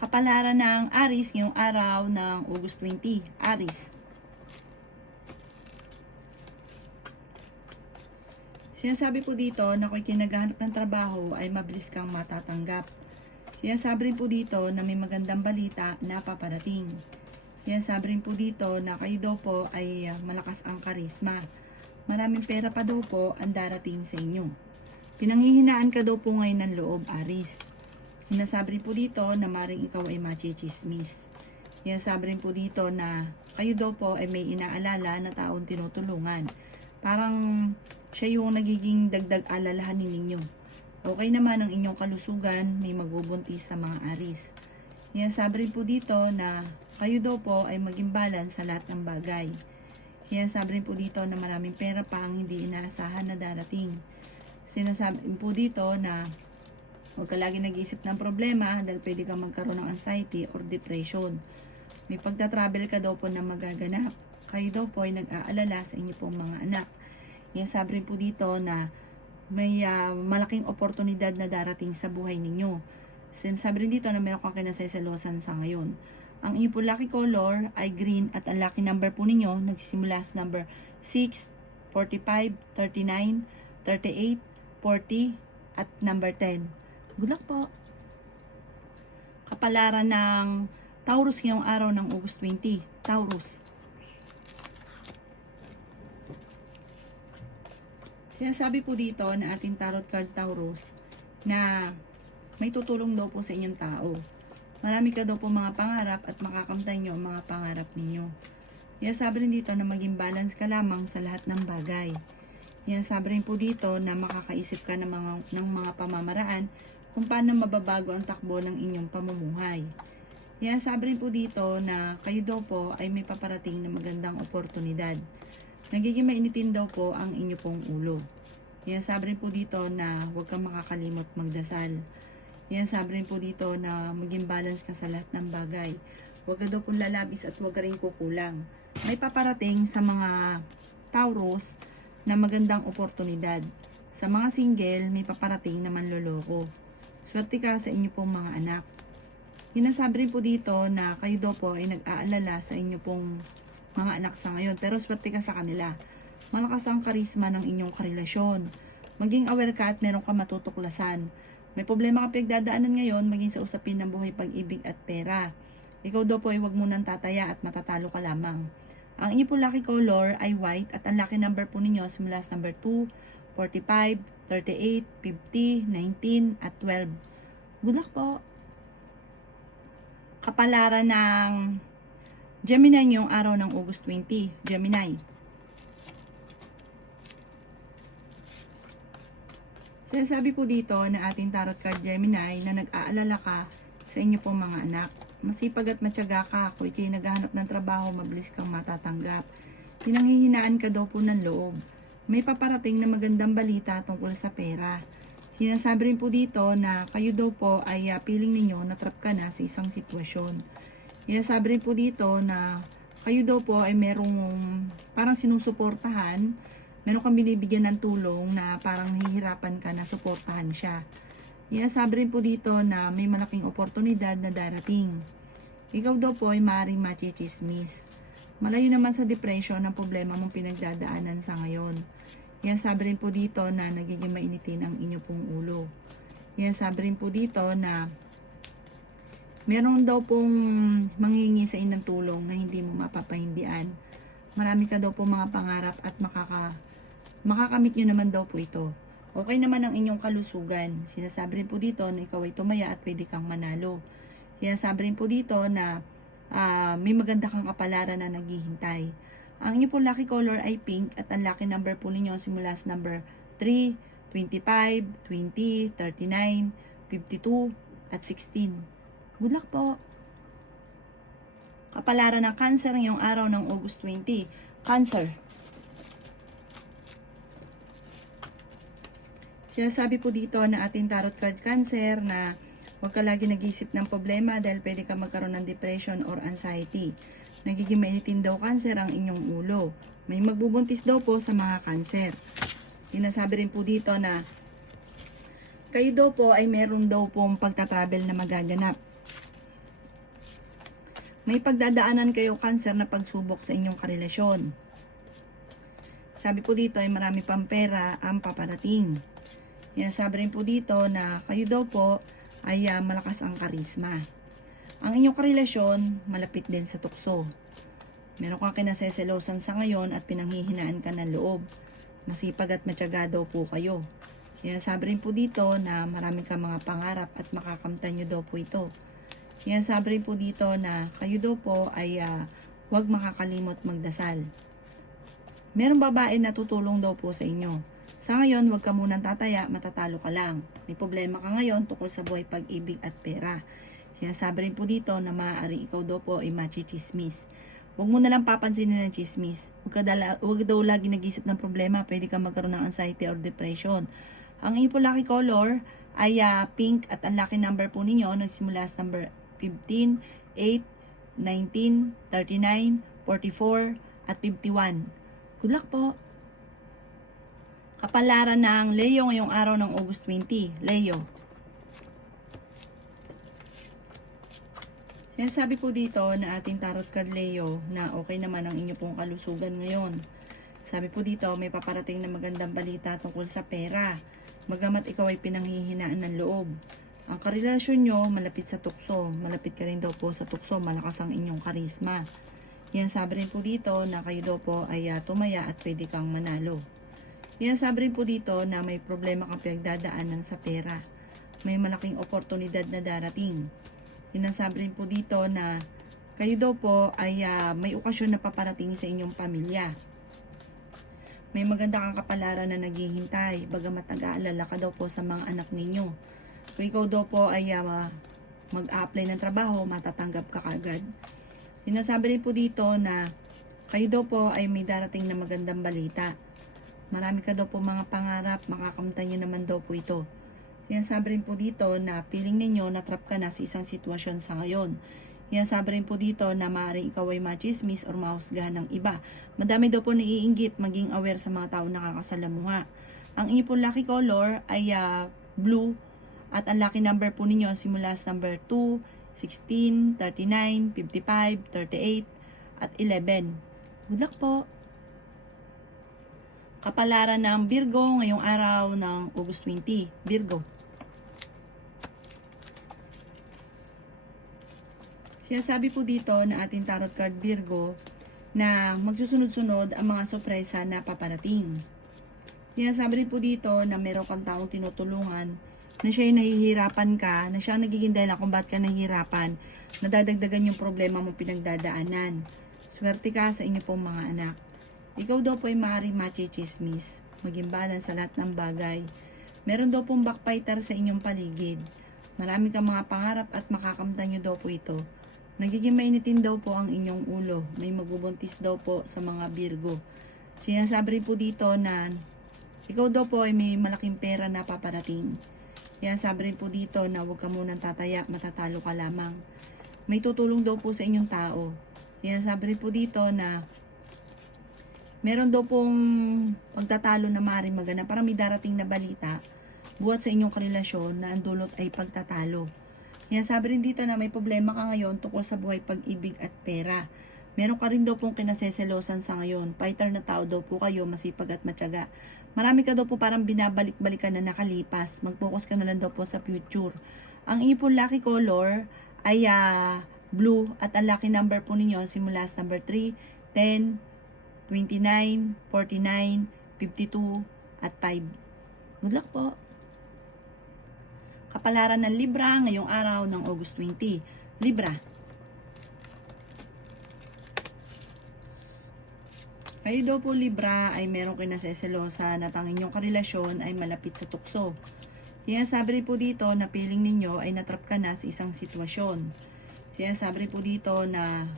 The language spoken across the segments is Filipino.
Kapalaran ng Aries ngayong araw ng August 20. Aries. Sinasabi po dito na kung kinaghahanap ng trabaho ay mabilis kang matatanggap. Sinasabi rin po dito na may magandang balita na paparating. Sinasabi rin po dito na kayo daw po ay malakas ang karisma. Maraming pera pa daw po ang darating sa inyo. Pinanghihinaan ka daw po ngayon ng loob, Aries. Sinasabi rin po dito na maring ikaw ay machichismis. Sinasabi rin po dito na kayo daw po ay may inaalala na taong tinutulungan. Parang siya yung nagiging dagdag alalahanin ninyo. Okay naman ang inyong kalusugan, may magbubuntis sa mga Aries. Sinasabi rin po dito na kayo daw po ay maging balance sa lahat ng bagay. Sinasabi rin po dito na maraming pera pa ang hindi inaasahan na darating. Sinasabi rin po dito na huwag ka lagi nag-iisip ng problema dahil pwede kang magkaroon ng anxiety or depression. May pagta-travel ka daw po na magaganap. Kayo daw po ay nag-aalala sa inyo pong mga anak. Sinasabi rin po dito na may malaking oportunidad na darating sa buhay ninyo. Sinasabi rin dito na meron kang kinasaysalusan sa ngayon. Ang inyong po lucky color ay green at ang lucky number po ninyo nagsisimula sa number 6, 45, 39, 38, 40 at number 10. Good luck po! Kapalaran ng Taurus ngayong araw ng August 20. Taurus. Sinasabi po dito na ating tarot card Taurus na may tutulong daw po sa inyong tao. Marami ka daw po mga pangarap at makakamtan nyo ang mga pangarap ninyo. Sinasabi rin dito na maging balance ka lamang sa lahat ng bagay. Sinasabi rin po dito na makakaisip ka ng mga pamamaraan kung paano mababago ang takbo ng inyong pamumuhay. Sinasabi rin po dito na kayo daw po ay may paparating na magandang oportunidad. Nagiging mainitin daw po ang inyo pong ulo. Sinasabi rin po dito na huwag kang makakalimot magdasal. Sinasabi rin po dito na maging balance ka sa lahat ng bagay. Huwag ka daw pong lalabis at huwag ka rin kukulang. May paparating sa mga Taurus na magandang oportunidad. Sa mga single, may paparating na manloloko. Swerte ka sa inyo pong mga anak. Sinasabi rin po dito na kayo daw po ay nag-aalala sa inyo pong mga anak sa ngayon. Pero swerte ka sa kanila. Malakas ang karisma ng inyong karelasyon. Maging aware ka at meron ka matutuklasan. May problema ka pinagdadaanan ngayon maging sa usapin ng buhay, pag-ibig at pera. Ikaw daw po ay huwag munang tataya at matatalo ka lamang. Ang inyo po lucky color ay white at ang lucky number po ninyo simula sa number 2, 45, 38, 50, 19 at 12. Good luck po! Kapalaran ng Gemini ngayong araw ng August 20. Gemini. Sinasabi po dito na ating tarot card Gemini na nag-aalala ka sa inyo pong mga anak. Masipag at matyaga ka. Kung ikay naghahanap ng trabaho, mabilis kang matatanggap. Pinanghihinaan ka daw po ng loob. May paparating na magandang balita tungkol sa pera. Sinasabi rin po dito na kayo daw po ay feeling ninyo na trap ka na sa isang sitwasyon. Sinasabi rin po dito na kayo daw po ay merong parang sinusuportahan. Meron kang binibigyan ng tulong na parang nahihirapan ka na suportahan siya. Sinasabi rin po dito na may malaking oportunidad na darating. Ikaw daw po ay maaaring machichismis. Malayo naman sa depression ang problema mong pinagdadaanan sa ngayon. Sinasabi rin po dito na nagiging mainitin ang inyo pong ulo. Sinasabi rin po dito na meron daw pong manghihingi sa inyo ng tulong na hindi mo mapapahindian. Marami ka daw po mga pangarap at makakamit nyo naman daw po ito. Okay naman ang inyong kalusugan. Sinasabi rin po dito na ikaw ay tumaya at pwede kang manalo. Sinasabi rin po dito na may maganda kang kapalaran na naghihintay. Ang inyo po lucky color ay pink at ang lucky number po ninyo simula sa number 3, 25, 20, 39, 52 at 16. Good luck po! Kapalaran ng Cancer ngayong araw ng August 20. Cancer. Sinasabi po dito na ating tarot card Cancer na huwag ka lagi nag-iisip ng problema dahil pwede ka magkaroon ng depression or anxiety. Nagiging mainitin daw Cancer ang inyong ulo. May magbubuntis daw po sa mga Cancer. Sinasabi rin po dito na kayo daw po ay meron daw pong pagta-travel na magaganap. May pagdadaanan kayo cancer na pagsubok sa inyong karelasyon. Sabi po dito ay marami pang pera ang paparating. Yan, sabi rin po dito na kayo daw po ay malakas ang karisma. Ang inyong karelasyon malapit din sa tukso. Meron kang kinaseselosan sa ngayon at pinanghihinaan ka ng loob. Masipag at matyaga daw po kayo. Yan, sabi rin po dito na marami kang mga pangarap at makakamtan nyo daw po ito. Yan, sabi rin po dito na kayo daw po ay huwag makakalimot magdasal. Merong babae na tutulong daw po sa inyo. Sa ngayon, huwag ka munang tataya, matatalo ka lang. May problema ka ngayon tungkol sa buhay, pag-ibig at pera. Sinasabi rin po dito na maaari ikaw daw po ay machichismis. Huwag mo na lang papansinin ng chismis. Huwag daw lagi nag-isip ng problema, pwede ka magkaroon ng anxiety or depression. Ang iyong po lucky color ay pink at ang lucky number po ninyo nagsimula sa number 15, 8, 19, 39, 44 at 51. Good luck po! Kapalaran ng Leo ngayong araw ng August 20. Leo. Sinasabi po dito na ating tarot card Leo na okay naman ang inyo pong kalusugan ngayon. Sabi po dito may paparating na magandang balita tungkol sa pera. Bagamat ikaw ay pinanghihinaan ng loob. Ang karelasyon nyo malapit sa tukso. Malapit ka rin daw po sa tukso. Malakas ang inyong karisma. Yan, sabi rin po dito na kayo daw po ay tumaya at pwede kang manalo. Yan, sabi rin po dito na may problema kang pinagdadaanan sa pera. May malaking oportunidad na darating. Yan, sabi rin po dito na kayo daw po ay may okasyon na paparating sa inyong pamilya. May maganda kang kapalaran na naghihintay. Bagamat nag-aalala ka daw po sa mga anak ninyo. Kung ikaw daw po ay mag-a-apply ng trabaho, matatanggap ka kagad. Sinasabi rin po dito na kayo daw po ay may darating na magandang balita. Marami ka daw po mga pangarap, makakamtan nyo naman daw po ito. Sinasabi rin po dito na feeling ninyo na-trap ka na sa isang sitwasyon sa ngayon. Sinasabi rin po dito na maaaring ikaw ay machismis or mahusgahan ng iba. Madami daw po naiinggit, maging aware sa mga tao nakakasalamuha. Ang inyo po lucky color ay blue at ang lucky number po ninyo simula sa number 2, 16, 39, 55, 38, at 11. Good luck po! Kapalaran ng Virgo ngayong araw ng August 20. Virgo. Sinasabi po dito na ating tarot card Virgo na magsusunod-sunod ang mga sorpresa na paparating. Sinasabi rin po dito na meron kang taong tinutulungan na siya ay nahihirapan ka, na siya ang nagiging dahilan kung bakit ka nahihirapan, nadadagdagan yung problema mong pinagdadaanan. Swerte ka sa inyo pong mga anak. Ikaw daw po ay maaaring machismis, maging balance sa lahat ng bagay. Meron daw pong backbiter sa inyong paligid. Marami kang mga pangarap at makakamtan nyo daw po ito. Nagiging mainitin daw po ang inyong ulo. May magbubuntis daw po sa mga Virgo. Sinasabi rin po dito na ikaw daw po ay may malaking pera na paparating. Kaya sabi rin po dito na huwag ka munang tataya, matatalo ka lamang. May tutulong daw po sa inyong tao. Kaya sabi rin po dito na meron daw pong pagtatalo na maaaring maganap para may darating na balita buhat sa inyong karelasyon na ang dulot ay pagtatalo. Kaya sabi rin dito na may problema ka ngayon tungkol sa buhay, pag-ibig at pera. Meron ka rin daw pong kinaseselosan sa ngayon. Fighter na tao daw po kayo, masipag at matyaga. Marami ka daw po parang binabalik-balikan na nakalipas. Mag-focus ka na lang daw po sa future. Ang inyo po lucky color ay blue at ang lucky number po ninyo simula sa number 3, 10, 29, 49, 52 at 5. Good luck po! Kapalaran ng Libra ngayong araw ng August 20. Libra. Kayo daw po Libra ay merong kinaseselosan at ang inyong karelasyon ay malapit sa tukso. Sinasabi rin po dito na feeling ninyo ay natrap ka na sa isang sitwasyon. Sinasabi rin po dito na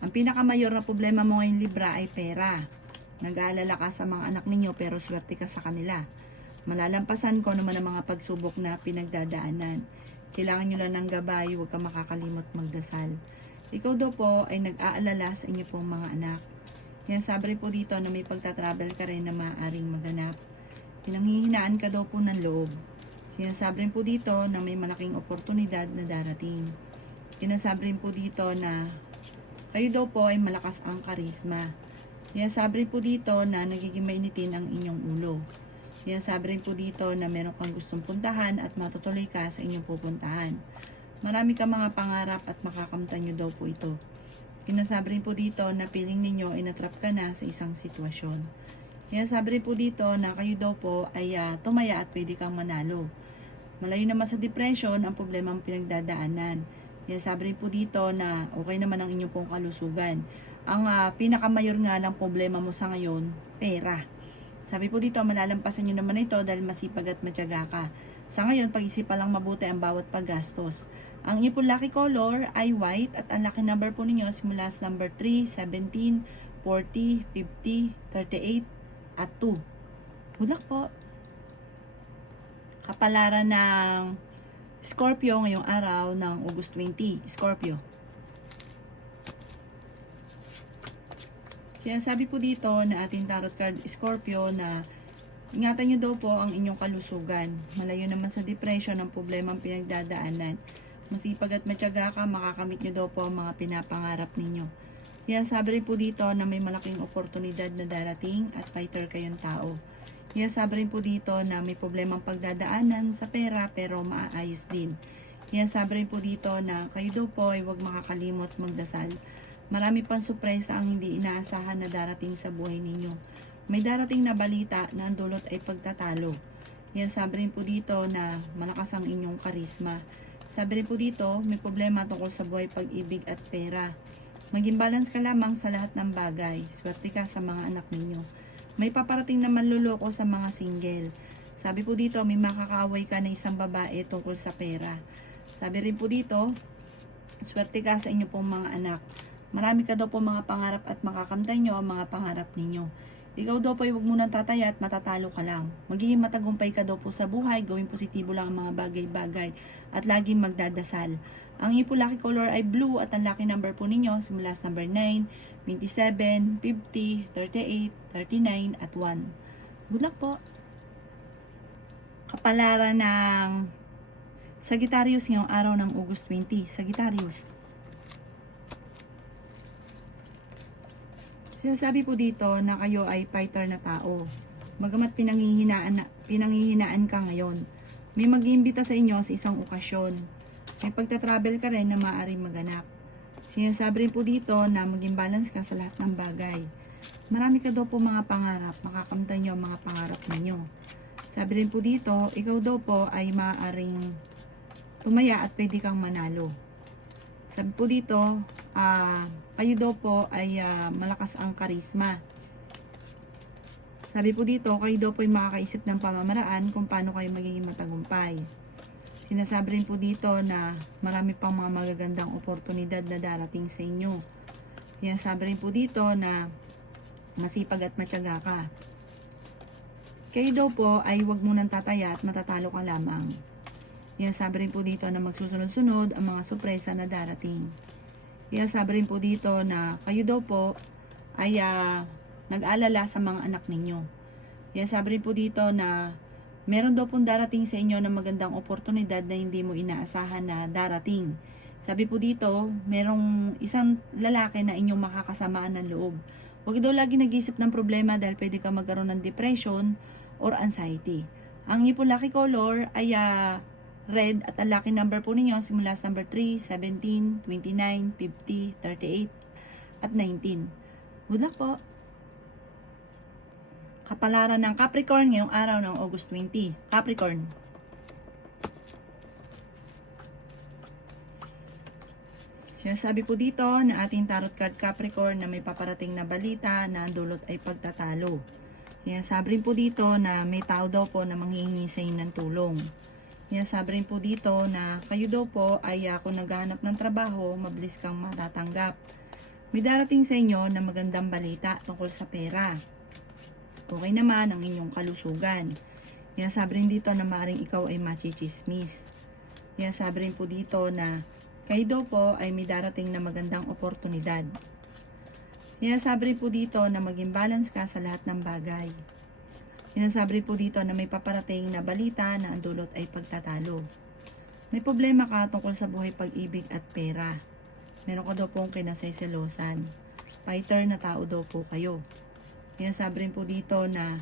ang pinakamayor na problema mo ngayon Libra ay pera. Nag-aalala ka sa mga anak ninyo pero swerte ka sa kanila. Malalampasan ko naman ang mga pagsubok na pinagdadaanan. Kailangan nyo lang ng gabay, huwag ka makakalimot magdasal. Ikaw daw po ay nag-aalala sa inyo pong mga anak. Yan, sabi rin po dito na may pagtatravel ka rin na maaaring maganap. Pinanghihinaan ka daw po ng loob. Sinasabi rin po dito na may malaking oportunidad na darating. Sinasabi rin po dito na Kayo daw po ay malakas ang karisma. Sabi rin po dito na nagiging mainitin ang inyong ulo. Sabi rin po dito na meron kang gustong puntahan at matutuloy ka sa inyong pupuntahan. Marami ka mga pangarap at makakamtan nyo daw po ito. Sabi rin po dito na feeling ninyo ay natrap ka na sa isang sitwasyon. Sabi rin po dito na kayo daw po ay tumaya at pwede kang manalo. Malayo naman sa depression ang problema ang pinagdadaanan. Sabi rin po dito na okay naman ang inyong pong kalusugan. Ang pinakamayor nga lang problema mo sa ngayon, pera. Sabi po dito, malalampasan nyo naman ito dahil masipag at matyaga ka. Sa ngayon, pag-isipan lang mabuti ang bawat paggastos. Ang inyong pong lucky color ay white at ang lucky number po ninyo simula sa number 3, 17, 40, 50, 38, at 2. Good luck po. Kapalaran ng Scorpio ngayong araw ng August 20. Scorpio. Sinasabi po dito na ating tarot card Scorpio na ingatan nyo daw po ang inyong kalusugan. Malayo naman sa depression ang problema ang pinagdadaanan. Masipag at matyaga ka, makakamit nyo daw po ang mga pinapangarap ninyo. Sabi rin po dito na may malaking oportunidad na darating at fighter kayong tao. Sabi rin po dito na may problemang pagdadaanan sa pera pero maaayos din. Sabi rin po dito na kayo daw po ay huwag makakalimot magdasal. Marami pang sorpresa ang hindi inaasahan na darating sa buhay ninyo. May darating na balita na ang dulot ay pagtatalo. Sabi rin po dito na malakas ang inyong karisma. Sabi rin po dito may problema tungkol sa buhay, pag-ibig at pera. Maging balance ka lamang sa lahat ng bagay. Swerte ka sa mga anak ninyo. May paparating na manluloko sa mga single. Sabi po dito, may makakaaway ka na isang babae tungkol sa pera. Sabi rin po dito, swerte ka sa inyo pong mga anak. Marami ka daw po mga pangarap at makakamtan nyo ang mga pangarap ninyo. Ikaw daw po ay huwag munang tataya at matatalo ka lang. Magiging matagumpay ka daw po sa buhay, gawing positibo lang ang mga bagay-bagay at laging magdadasal. Ang inyong lucky color ay blue at ang lucky number po ninyo simula sa number 9, 27, 50, 38, 39, at 1. Good luck po. Kapalaran ng Sagittarius ngayong araw ng August 20. Sagittarius. Sinasabi po dito na kayo ay fighter na tao. Magamat pinanghihinaan ka ngayon. May mag-iimbita sa inyo sa isang okasyon. May pagta-travel ka rin na maaaring maganap. Sinasabi rin po dito na maging balance ka sa lahat ng bagay. Marami ka daw po mga pangarap, makakamtan nyo ang mga pangarap ninyo. Sabi rin po dito, ikaw daw po ay maaaring tumaya at pwede kang manalo. Sabi po dito, kayo daw po ay malakas ang karisma. Sabi po dito, kayo daw po ay makakaisip ng pamamaraan kung paano kayo magiging matagumpay. Sinasabi rin po dito na marami pang mga magagandang oportunidad na darating sa inyo. Sinasabi rin po dito na masipag at matyaga ka. Kayo daw po ay huwag munang tataya at matatalo ka lamang. Sabi rin po dito na magsusunod-sunod ang mga sorpresa na darating. Sabi rin po dito na kayo daw po ay nag-alala sa mga anak ninyo. Sabi rin po dito na meron daw pong darating sa inyo na magandang oportunidad na hindi mo inaasahan na darating. Sabi po dito, merong isang lalaki na inyong makakasamaan ng loob. Huwag daw lagi nag-isip ng problema dahil pwede ka magkaroon ng depression or anxiety. Ang inyong lucky color ay red at ang lucky number po ninyo simula sa number 3, 17, 29, 50, 38, at 19. Good luck po. Kapalaran ng Capricorn ngayong araw ng August 20. Capricorn. Sinasabi po dito na ating tarot card Capricorn na may paparating na balita na ang dulot ay pagtatalo. Sinasabi rin po dito na may tao daw po na manghihingi sa inyo ng tulong. Sinasabi rin po dito na kayo daw po ay kung naghahanap ng trabaho, mabilis kang matatanggap. May darating sa inyo na magandang balita tungkol sa pera. Okay naman ang inyong kalusugan. Sinasabi rin dito na maaaring ikaw ay machichismis. Sinasabi rin po dito na kayo daw po ay may darating na magandang oportunidad. Sinasabi rin po dito na maging balance ka sa lahat ng bagay. Sinasabi rin po dito na may paparating na balita na ang dulot ay pagtatalo. May problema ka tungkol sa buhay, pag-ibig at pera. Meron ka daw pong kinaseselosan. Fighter na tao daw po kayo. Kaya sabi rin po dito na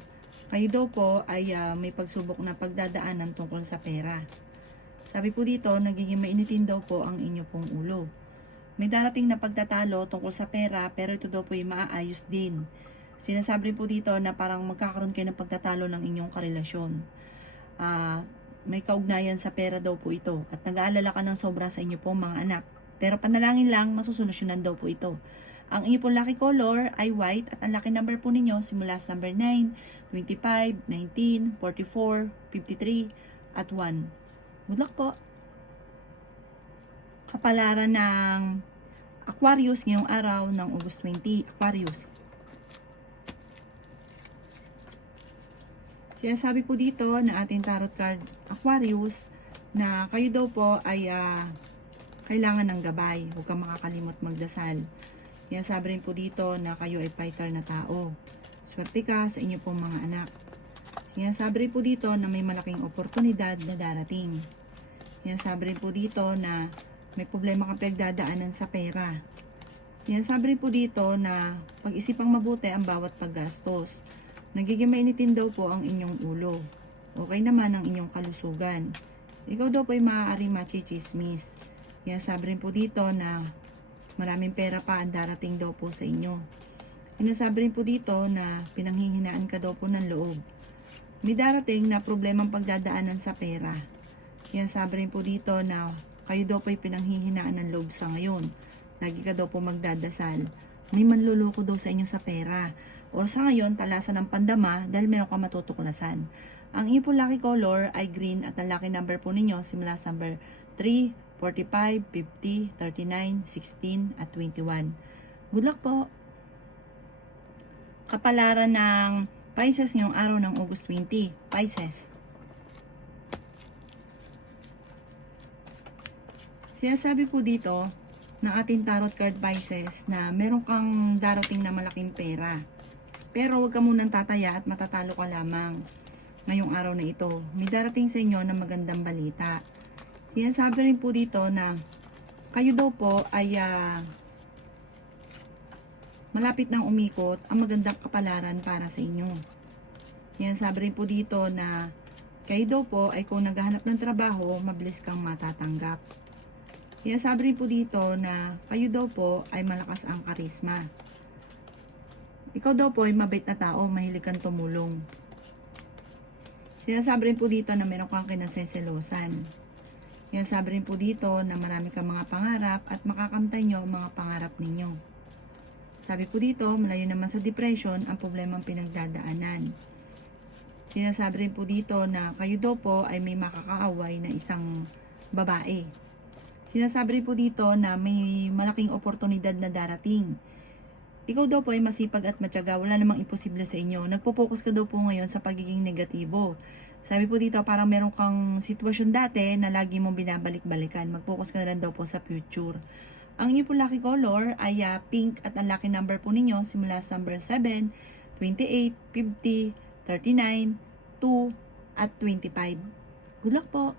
kayo daw po ay may pagsubok na pagdadaanan tungkol sa pera. Sabi po dito, nagiging mainitin daw po ang inyo pong ulo. May darating na pagtatalo tungkol sa pera, pero ito daw po ay maaayos din. Sinasabi rin po dito na parang magkakaroon kayo ng pagtatalo ng inyong karelasyon. May kaugnayan sa pera daw po ito at nag-aalala ka ng sobra sa inyo pong mga anak. Pero panalangin lang, masusolusyonan daw po ito. Ang inyo pong lucky color ay white at ang lucky number po ninyo simula sa number 9, 25, 19, 44, 53, at 1. Good luck po! Kapalaran ng Aquarius ngayong araw ng August 20, Aquarius. Sinasabi po dito na ating tarot card Aquarius na kayo daw po ay kailangan ng gabay. Huwag kang makakalimot magdasal. Sinasabi rin po dito na kayo ay fighter na tao. Swerte ka sa inyo pong mga anak. Sinasabi rin po dito na may malaking oportunidad na darating. Sinasabi rin po dito na may problema kang pinagdadaanan sa pera. Sinasabi rin po dito na pag-isipang mabuti ang bawat paggastos. Nagiging mainitin daw po ang inyong ulo. Okay naman ang inyong kalusugan. Ikaw daw po ay maaaring machichismis. Sinasabi rin po dito na maraming pera pa ang darating daw po sa inyo. Sinasabi rin po dito na pinanghihinaan ka daw po ng loob. May darating na problemang pagdadaanan sa pera. Sinasabi rin po dito na kayo daw po ay pinanghihinaan ng loob sa ngayon. Lagi ka daw po magdadasal. May manluloko daw sa inyo sa pera. O sa ngayon, talasan ng pandama dahil meron ka matutuklasan. Ang inyo po lucky color ay green at ang lucky number po ninyo simula sa number 3, 45, 50, 39, 16, at 21. Good luck po! Kapalaran ng Pisces ngayong araw ng August 20. Pisces. Sinasabi po dito ng ating tarot card Pisces na meron kang darating na malaking pera. Pero huwag ka munang tataya at matatalo ka lamang ngayong araw na ito. May darating sa inyo na magandang balita. Sinasabi rin po dito na kayo daw po ay malapit nang umikot ang magandang kapalaran para sa inyo. Sinasabi rin po dito na kayo daw po ay kung naghahanap ng trabaho, mabilis kang matatanggap. Sinasabi rin po dito na kayo daw po ay malakas ang karisma. Ikaw daw po ay mabait na tao, mahilig kang tumulong. Sinasabi rin po dito na meron kang kinaseselosan. Sinasabi rin po dito na marami kang mga pangarap at makakamtay nyo ang mga pangarap ninyo. Sabi po dito, malayo naman sa depression ang problemang pinagdadaanan. Sinasabi rin po dito na kayo daw po ay may makakaaway na isang babae. Sinasabi rin po dito na may malaking oportunidad na darating. Ikaw daw po ay masipag at matyaga, wala namang imposible sa inyo. Nagpo-focus ka daw po ngayon sa pagiging negatibo. Sabi po dito, parang meron kang sitwasyon dati na lagi mong binabalik-balikan. Mag-focus ka na lang daw po sa future. Ang inyo po lucky color ay pink at ang lucky number po ninyo simula sa number 7, 28, 50, 39, 2, at 25. Good luck po!